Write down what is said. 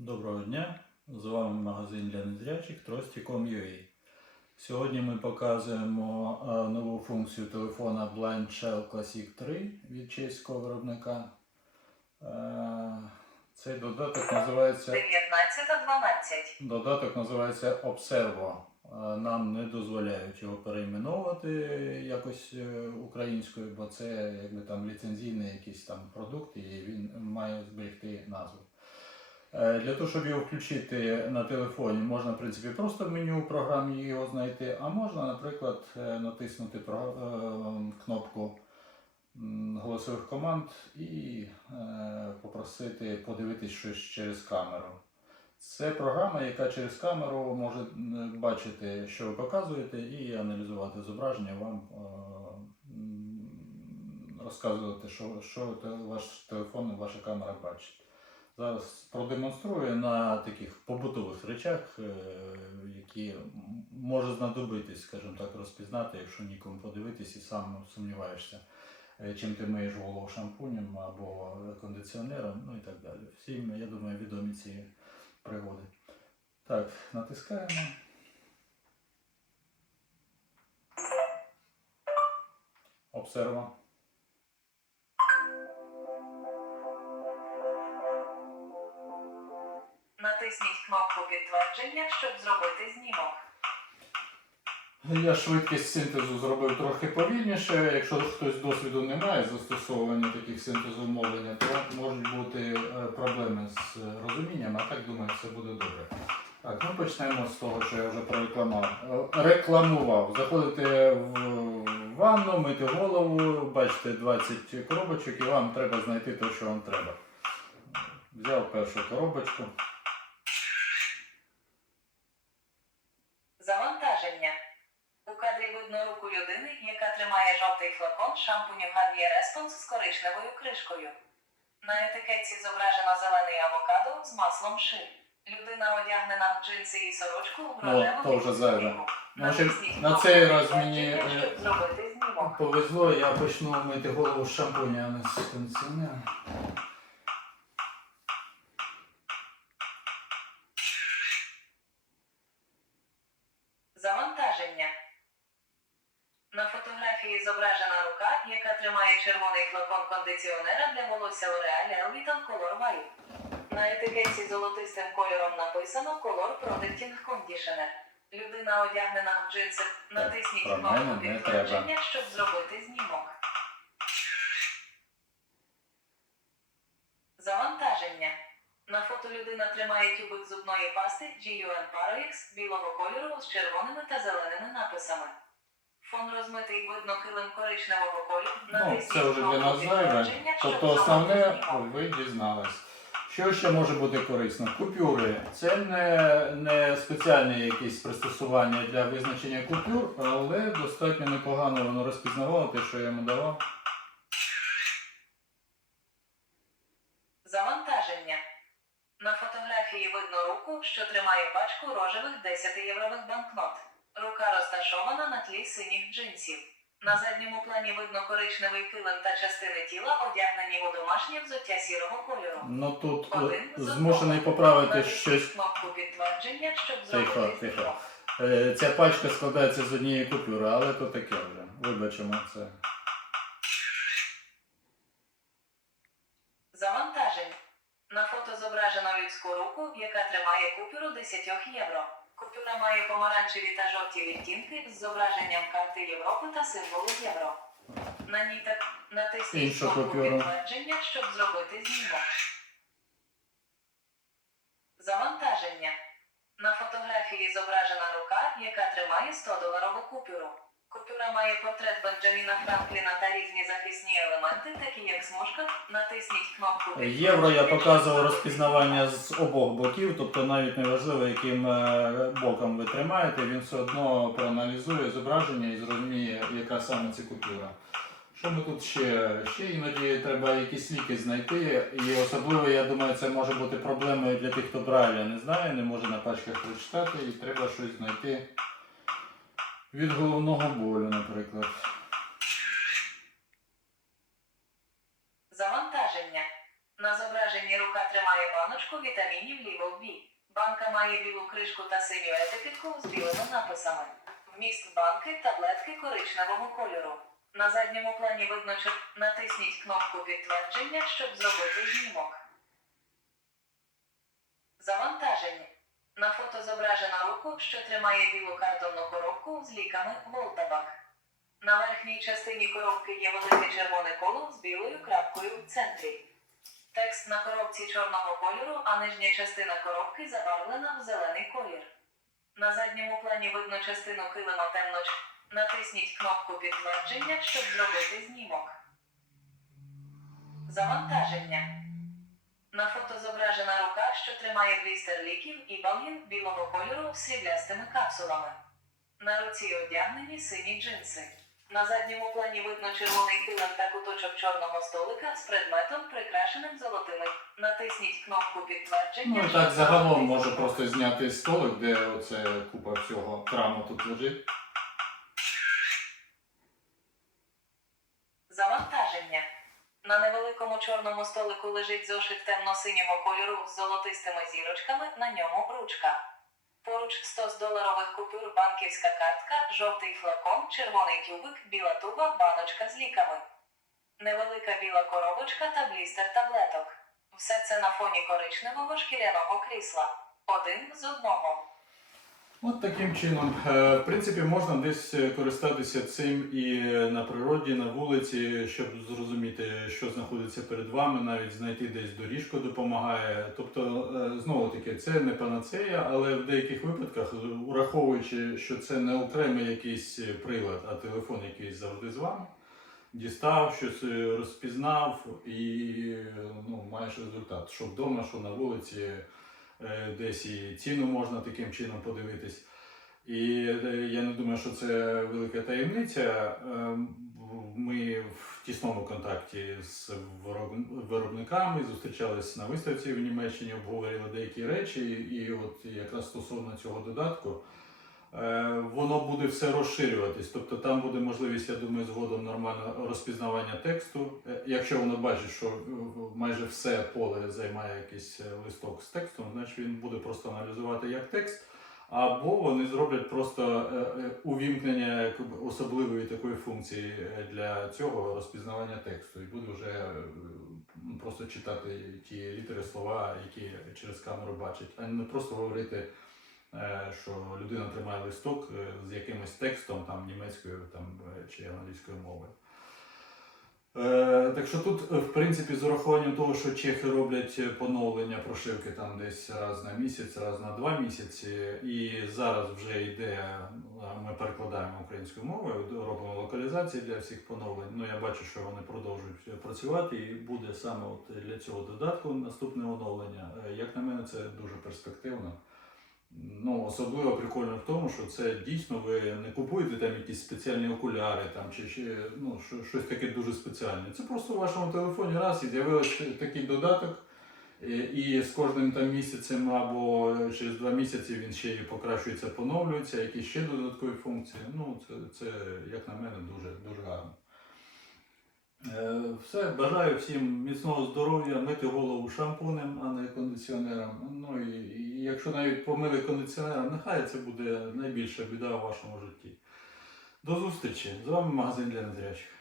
Доброго дня! З вами магазин для незрячих Trosty.com.ua. Сьогодні ми показуємо е, нову функцію телефона Blind Shell Classic 3 від чеського виробника. Е, Цей додаток називається 19.12. Додаток називається Observo. Е, Нам не дозволяють його перейменовувати якось українською, бо це якби там ліцензійний якийсь там продукт, і він має зберегти назву. Е, Для того, щоб його включити на телефоні, можна, в принципі, просто в меню програмі його знайти, а можна, наприклад, е, натиснути е, кнопку голосових команд і попросити подивитись щось через камеру. Це програма, яка через камеру може бачити, що ви показуєте, і аналізувати зображення, вам розказувати, що, що ваш телефон, ваша камера бачить. Зараз продемонструю на таких побутових речах, е, які може знадобитись, скажімо так, розпізнати, якщо нікому подивитись і сам сумніваєшся, е, чим ти миєш голову шампунем або кондиціонером, ну і так далі. Всім, я думаю, відомі ці пригоди. Так, натискаємо. Обсерва. Натисніть кнопку підтвердження, щоб зробити знімок. Я швидкість синтезу зробив трохи повільніше. Якщо хтось досвіду не має застосовування таких синтезу мовлення, то можуть бути е, проблеми з е, розумінням, а так думаю, все буде добре. Так, ну почнемо з того, що я вже прорекламував. Е, Рекламував. Заходите в ванну, мити голову, бачите 20 коробочок і вам треба знайти те, що вам треба. Взяв першу коробочку. Завантаження. У кадрі видно руку людини, яка тримає жовтий флакон шампуню Javier Response з коричневою кришкою. На етикетці зображено зелений авокадо з маслом ши. Людина одягнена в джинси і сорочку в Ну, рожевому то вже зайве. в Натисніть на цей раз мені е. Повезло, я почну мити голову з шампуня, а не з кондиціонера. Завантаження. На фотографії зображена рука, яка тримає червоний флакон кондиціонера для волосся L'Oreal Elviton Color White. На етикетці золотистим кольором написано Color Protecting Conditioner. Людина одягнена в джинси. Натисніть кнопку підтвердження, щоб зробити знімок. Завантаження. На фото людина тримає тюбик зубної пасти GUN Parox білого кольору з червоними та зеленими написами. Фон розмитий видно килим коричневого кольору. Ну, це вже для нас зайве. Тобто основне ви дізнались. Що ще може бути корисно? Купюри. Це не, не спеціальне якесь пристосування для визначення купюр, але достатньо непогано воно розпізнавало те, що я йому давав. Завантаження. На фотографії видно руку, що тримає пачку рожевих 10-єврових банкнот. Рука розташована на тлі синіх джинсів. На задньому плані видно коричневий килим та частини тіла, одягнені у домашнє взуття сірого кольору. Ну тут е, Один змушений поправити щось. кнопку підтвердження, щоб Тихо, зробити тихо. Е, Ця пачка складається з однієї купюри, але то таке вже. Вибачимо це. Завантаження. На фото зображено людську руку, яка тримає купюру 10 євро. Купюра має помаранчеві та жовті відтінки з зображенням карти Європи та символу євро. На ній так натисніть кнопку підтвердження, щоб зробити знімок. Завантаження. На фотографії зображена рука, яка тримає 100-доларову купюру. Купюра має портрет Бенджаміна Франкліна та різні захисні елементи, такі як смужка. Натисніть кнопку Євро я показував розпізнавання з обох боків, тобто навіть не важливо, яким е, боком ви тримаєте, він все одно проаналізує зображення і зрозуміє, яка саме це купюра. Що ми тут ще? Ще іноді треба якісь ліки знайти, і особливо, я думаю, це може бути проблемою для тих, хто Брайля не знає, не може на пачках прочитати, і треба щось знайти від головного болю, наприклад. Завантаження. На зображенні рука тримає баночку вітамінів Лівол Бі. Банка має білу кришку та синю етикетку з білими написами. Вміст банки таблетки коричневого кольору. На задньому плані видно, що натисніть кнопку підтвердження, щоб зробити знімок. Завантаження. На фото зображена руку, що тримає білу картонну коробку з ліками Волтабак. На верхній частині коробки є велике червоне коло з білою крапкою в центрі. Текст на коробці чорного кольору, а нижня частина коробки забарвлена в зелений колір. На задньому плані видно частину килима темно. Натисніть кнопку підтвердження, щоб зробити знімок. Завантаження. На фото зображена рука, що тримає блістер ліків і балін білого кольору з сріблястими капсулами. На руці одягнені сині джинси. На задньому плані видно червоний килим та куточок чорного столика з предметом, прикрашеним золотими. Натисніть кнопку підтвердження. Ну так загалом може просто зняти столик, де оце купа всього краму тут лежить. Завантаження. На невеликому чорному столику лежить зошит темно-синього кольору з золотистими зірочками, на ньому ручка. Поруч 100 з доларових купюр, банківська картка, жовтий флакон, червоний тюбик, біла туба, баночка з ліками. Невелика біла коробочка та блістер таблеток. Все це на фоні коричневого шкіряного крісла. Один з одного. От таким чином, Е, в принципі, можна десь е, користатися цим і на природі, на вулиці, щоб зрозуміти, що знаходиться перед вами, навіть знайти десь доріжку допомагає. Тобто, е, знову таки, це не панацея, але в деяких випадках, ураховуючи, що це не окремий якийсь прилад, а телефон, який завжди з вами. Дістав щось, розпізнав і ну, маєш результат. Що вдома, що на вулиці, десь і ціну можна таким чином подивитись. І е, я не думаю, що це велика таємниця. Ем, Ми в тісному контакті з вироб- виробниками зустрічались на виставці в Німеччині, обговорили деякі речі, і от якраз стосовно цього додатку. Е, Воно буде все розширюватись, тобто там буде можливість, я думаю, згодом нормально розпізнавання тексту. Е, Якщо воно бачить, що е, майже все поле займає якийсь листок з текстом, значить він буде просто аналізувати як текст. Або вони зроблять просто увімкнення особливої такої функції для цього розпізнавання тексту, і буде вже просто читати ті літери, слова, які через камеру бачить, а не просто говорити що людина тримає листок е, з якимось текстом там німецькою там, е, чи англійською мовою. Е, так що тут, е, в принципі, з урахуванням того, що чехи роблять е, поновлення прошивки там десь раз на місяць, раз на два місяці, і зараз вже йде, е, ми перекладаємо українською мовою, робимо локалізації для всіх поновлень. Ну я бачу, що вони продовжують працювати, і буде саме от для цього додатку наступне оновлення. Е, Як на мене, це дуже перспективно. Ну, особливо прикольно в тому, що це дійсно ви не купуєте там якісь спеціальні окуляри там, чи, чи ну, щось таке дуже спеціальне. Це просто в вашому телефоні раз і з'явився такий додаток, і, і з кожним там місяцем або через два місяці він ще і покращується, поновлюється, якісь ще додаткові функції. Ну, це, це як на мене, дуже, дуже гарно. Е, Все, бажаю всім міцного здоров'я, мити голову шампунем, а не кондиціонером. Ну і якщо навіть помили кондиціонером, нехай це буде найбільша біда у вашому житті. До зустрічі! З вами магазин для незрячих.